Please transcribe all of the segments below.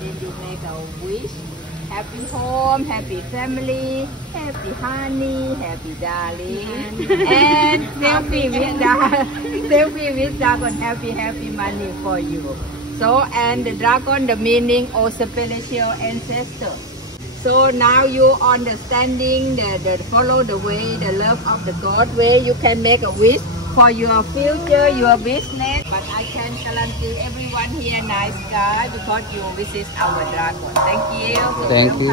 then you make a wish. Happy home, happy family, happy honey, happy darling, and selfie with dragon, happy money for you. So, and the dragon, the meaning of spiritual ancestor. So now you understanding the follow the way, the love of the God way. You can make a wish for your future, your business. But I can guarantee everyone here nice guy because you visit our dragon. Thank you. Thank you.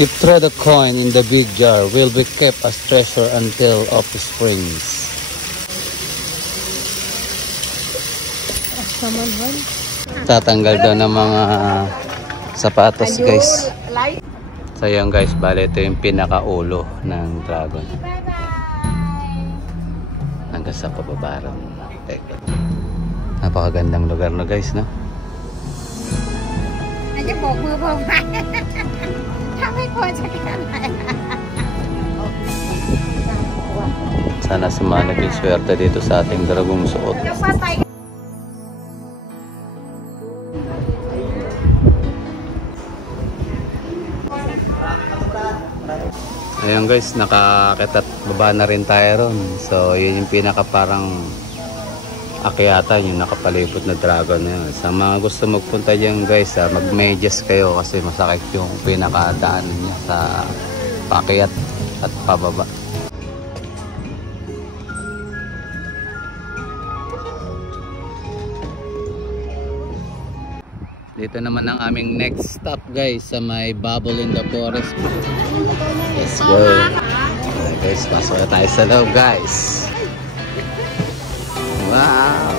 If throw the coin in the big jar will be kept as treasure until of the springs. Tatanggal daw ng mga sapatos, guys. So yun, guys, bale ito yung pinakaulo ng dragon. Hanggang sa kababaran. Napakagandang lugar na, guys, no? Sana sa mga naging swerte dito sa ating dragong suot. Ayun, guys, nakakita at baba na rin tayo ron. So yun yung pinaka parang akyatan, yung nakapalipot na dragon na yun. Sa mga gusto magpunta dyan, guys, mag-medyas kayo kasi masakit yung pinakadaanan niya sa pakyat at pababa. Dito naman ang aming next stop, guys, sa may Bubble in the Forest. Let's go. Okay, guys, pasok na tayo sa loob, guys. Wow.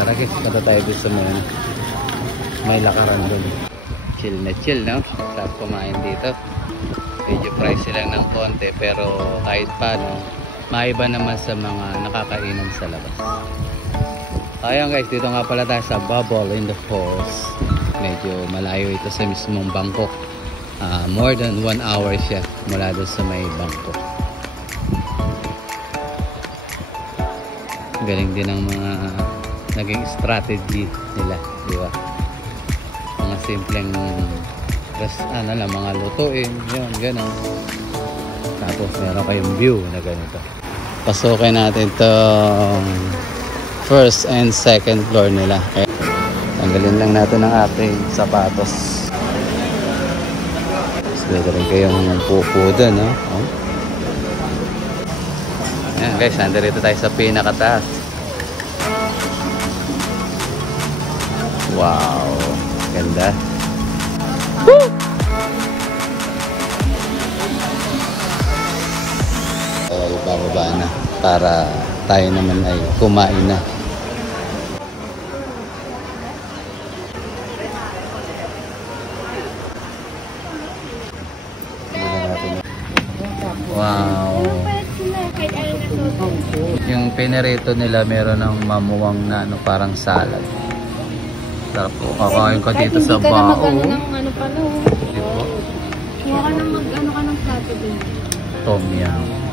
Tara, guys, punta tayo dito sa may lakaran doon. Chill na chill, no? Sarap kumain dito. Medyo pricey lang ng konti, pero kahit paano, maiba naman sa mga nakakainan sa labas. Ayan, guys, dito nga pala tayo sa Bubble in the Forest. Medyo malayo ito sa mismong Bangkok. More than 1 hour siya mula doon sa may Bangkok. Galing din ang mga naging strategy nila, di ba? Mga simpleng mga lutuin, yun, gano'n. Tapos meron kayong view na ganito. Pasukin natin itong first and second floor nila. Okay. Tanggalin lang natin ang ating sapatos. Pwede rin kayong pupo doon, no? Oh. Ayan, guys, nandito tayo sa pinakataas. Wow, ganda. Woo! Bababa na para tayo naman ay kumain na. Wow. Yung pinirito nila meron ng mamuwang na parang salad. Sarap po. Kakain ko dito sa bao. Ano pa no? Di po? Huwag ka nang mag-ano ka ng plato din. Tom yum.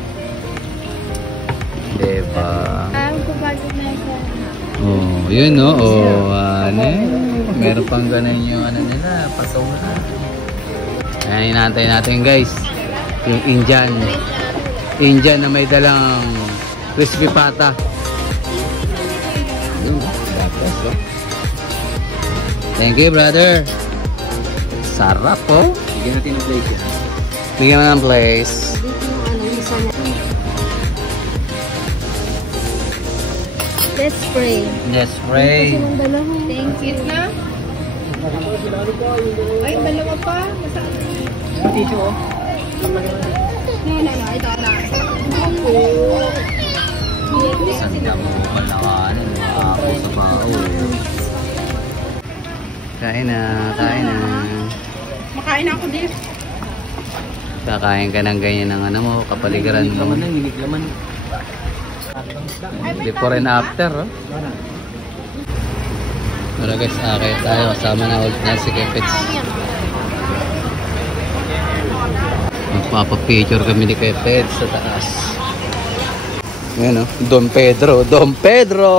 Diba? Ang kupagod na ito. Oh, yun no. Oh, ano eh. Meron pang ganun yung ano nila. Patungan. Ayan, inaantay natin, guys. Yung Indian na may dalang crispy pata. Thank you, brother. Sarap po. Bigyan natin ng place yan. Bigyan mo ng place. Let's pray. Let's pray. Thank you. Na? Ay, dalawa pa. Masaan? Tissue, oh. No. Ito na. Saan ka mo malakanin? Ako sa bao. Kain na, kain na. Makain ako din. Kakain ka ng ganyan ng ano mo, kapaligiran mo. Laman. Before and after, oh. Pero guys, akit tayo. Kasama na ulit na si Kepits. Papapicture kami ni Kuya Ped sa taas. Ayan o, Don Pedro. Don Pedro!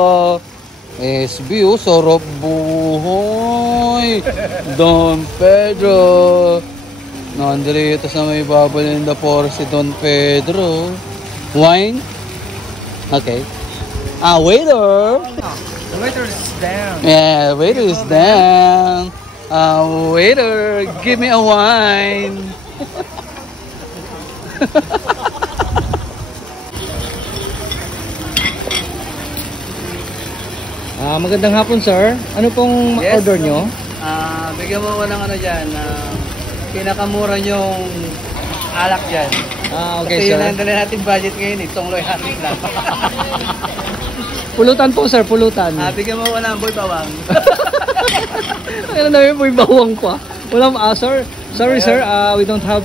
SB o, sarap buhay! Don Pedro! Nandito sa may Babalinda por si Don Pedro. Wine? Okay. Waiter! The waiter is down. Yeah, waiter is down. Waiter, give me a wine. Magandang hapon, sir. Ano pong Yes. order nyo? Bigyan mo ko ng ano dyan, pinakamura yung alak dyan. Okay, Kasi sir. yun ang dala natin budget ngayon eh, Tongloy Harris lang. Pulutan po, sir. Pulutan. Bigyan mo ko ng boy bawang. Ano namin, boy bawang pa. Walang, sir. Sorry, sir. We don't have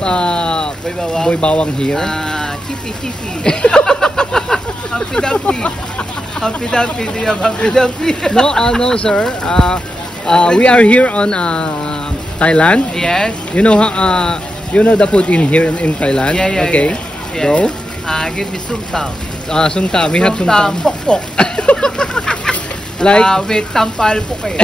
Boy bawang. boy bawang here. Chippy, chippy. Humpy Dumpy. Humpy Dumpy, do you have Humpy Dumpy? No, no, sir. We are here on Thailand. Yes. You know the food in here in Thailand. Yeah, Okay. yeah. Go. Give me sumtao. Sumtam. We have sumtam. Pokpok. Like with tampal poke.